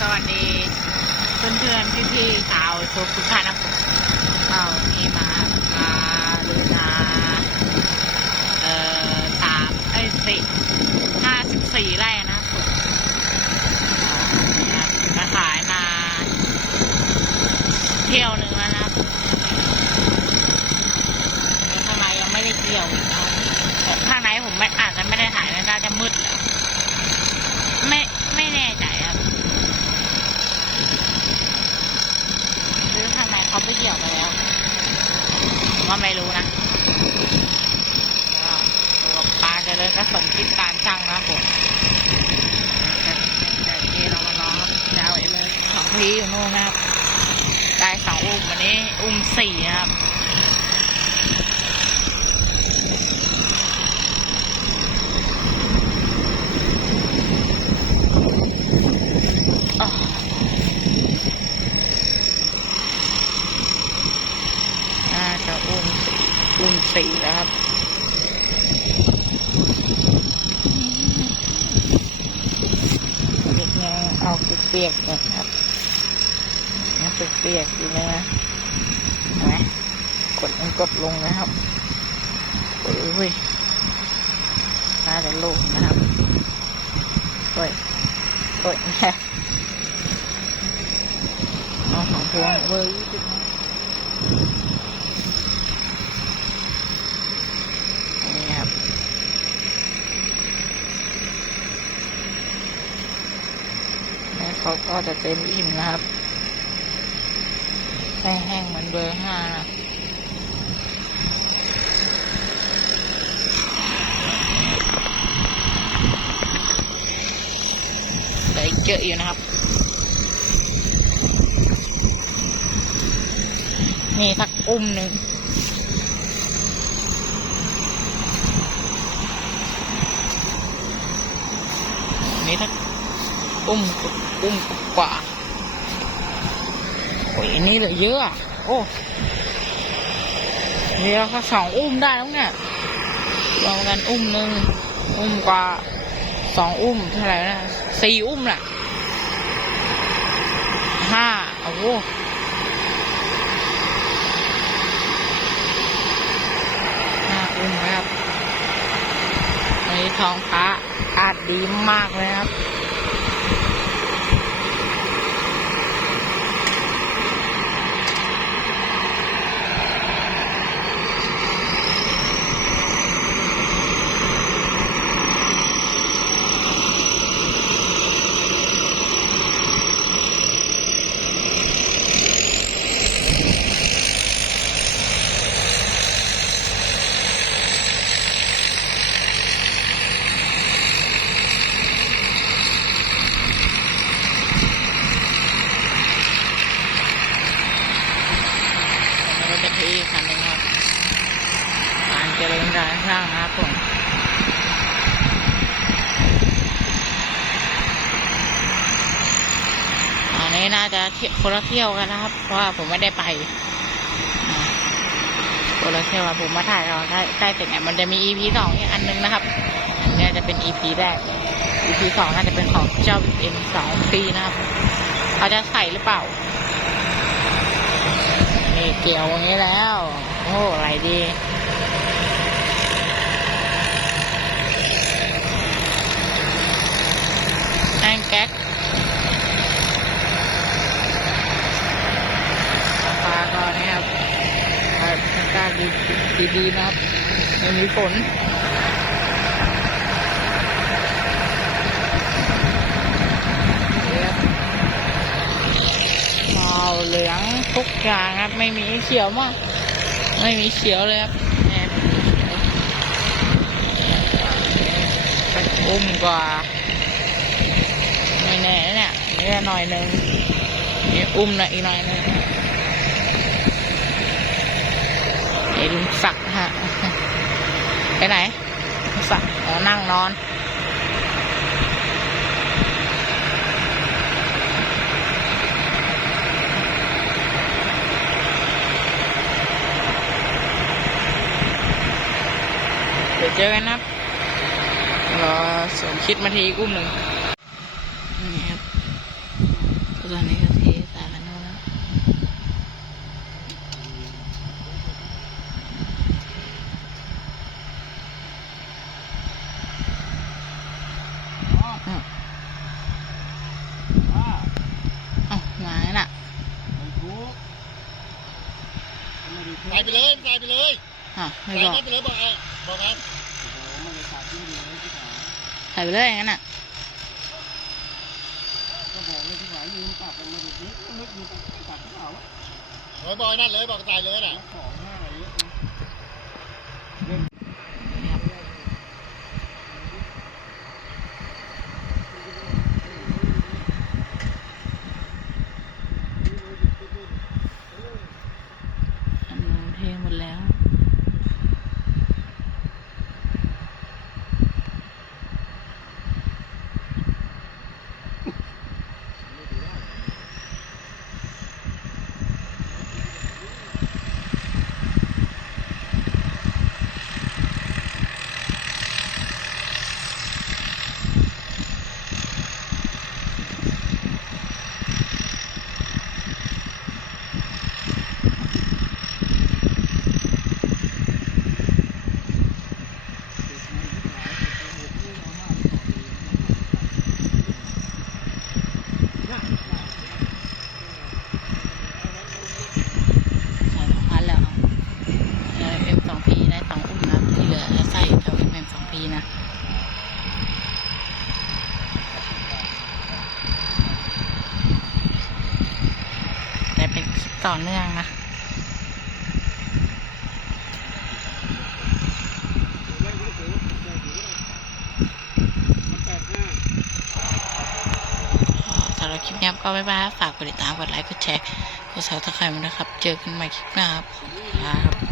สวัสดีเพื่อนๆพี่ๆชาวทุกทุกท่านนะผมเรานี่มามาดูนาเอ่อสามไอ้สี่ห้าสิบสี่ไร่นะครับผมนะครับมาขายมา เที่ยวหนึ่งแล้วนะครับแล้วข้านยังไม่ได้เกี่ยวข้างในผมไม่อาจจะไม่ได้ถ่ายนะน่าจะมืดแล้ว ไม่ไม่แน่ใจครับหรือข้างในเขาไปเกี่ยวมาแล้ว ผมว่าไม่รู้นะตัวปลาเจะเลยก็สมคิดการช่างนะครับผมแต่ที่เรามาลองครับจะเอาวเลยสองพีอยู่นู่นนะครับ ได้สองอุ้มวันนี้อุ้มสี่นะครับ น่าจะอุ้ม สี่อุ้มสี่แล้วครับเด็กยังเอาเปียกๆอยู่ครับยังเปียกๆอยู่ยนะเห็นไหมกดมันกดลงนะครับโอ้ยน่าจะลงนะครับโอ้ยโอ้ยเนี่ยเอาของพวงเบอร์ยี่สิบห้า นี่ครับแล้ว เขาก็จะเต็มอิ่มนะครับ แห้งๆเหมือนเบอร์ห้านะเหลืออีกเยอะอยู่นะครับนี่สักอุ้มหนึ่งนี่ถ้า อุ้มอุ้มกว่าโอ้ยอันนี้เหลือเยอะโอ้เดี๋ยวเขาสองอุ้มได้แล้วเนี่ยรวมกันอุ้มหนึ่งอุ้มกว่าสองอุ้มเท่าไหร่นะสี่อุ้มน่ะห้าโอ้โหห้าอุ้มนะครับอันนี้ทองพระอาจดีมากเลยครับ อีกคันหนึ่งครับการเจริญการสร้างนะครับผมอันนี้น่าจะเที่ยวคนละเที่ยวกันนะครับ เพราะว่าผมไม่ได้ไปคนละเที่ยวผมมาถ่ายเราได้ได้แต่เนี่ยมันจะมี EP สองอีกอันหนึงนะครับอันนี้จะเป็น EP แรก EP สองน่าจะเป็นของเจ้าเอ็มสองปีนะครับเขาจะใส่หรือเปล่า เกี่ยวอย่างนี้แล้ว โอ้อะไรดีแองแก๊กปลาก็นี่ครับปลาทางการดีดีๆนะครับไม่มีฝนเหลือง ทุกอย่างครับ ไม่มีเขียวมาก ไม่มีเขียวเลยครับอบไปอุ้มกว่าไม่แน่เนี่ยนี่หน่อยหนึ่งนี่อุ้มหน่อยอีกหน่อยหนึ่งไอ้ลุงศักฮะไปไหนลุงศักอ๋อนั่งนอน เดี๋ยวเจอกันนะครับ รอสมคิดมาทีกุ้มหนึ่งนี่ครับแล้วตอนนี้ก็เทสายกันโน้นแล้วอ๋ออืมอ่าเอ้ามาแล้วน่ะไม่ถูกไม่ได้ถูกใส่ไปเลยใส่ไปเลย อะไม่ใส่บอกนั่นไปเลยบอกไอ้บอกงั้นโอ้โหไม่ได้ตัดทิ้งเลยที่ไหนใส่ไปเลยอย่างนั้นน่ะก็บอกเลยที่ไหนลืมตัดมันไม่ได้นึกนึกอยู่ตัดหรือเปล่าวะเฮ้ยบอกไอ้นั่นเลยบอกใส่เลยน่ะสองห้าเยอะนะ นี่ครับอันนู้นเทหมดแล้ว ใส่สองพันแล้วเอ็มสองพีได้สองอุ้มนะที่เหลือจะใส่แถวเอ็มสองพีนะ แต่เป็นคลิป ต่อเนื่องนะถ้าสำหรับคลิปนี้ก็บ๊ายบายฝากกดติดตามกดไลค์กดแชร์กดซับสไครต์มานะครับ เจอกันใหม่คลิปหน้าครับครับ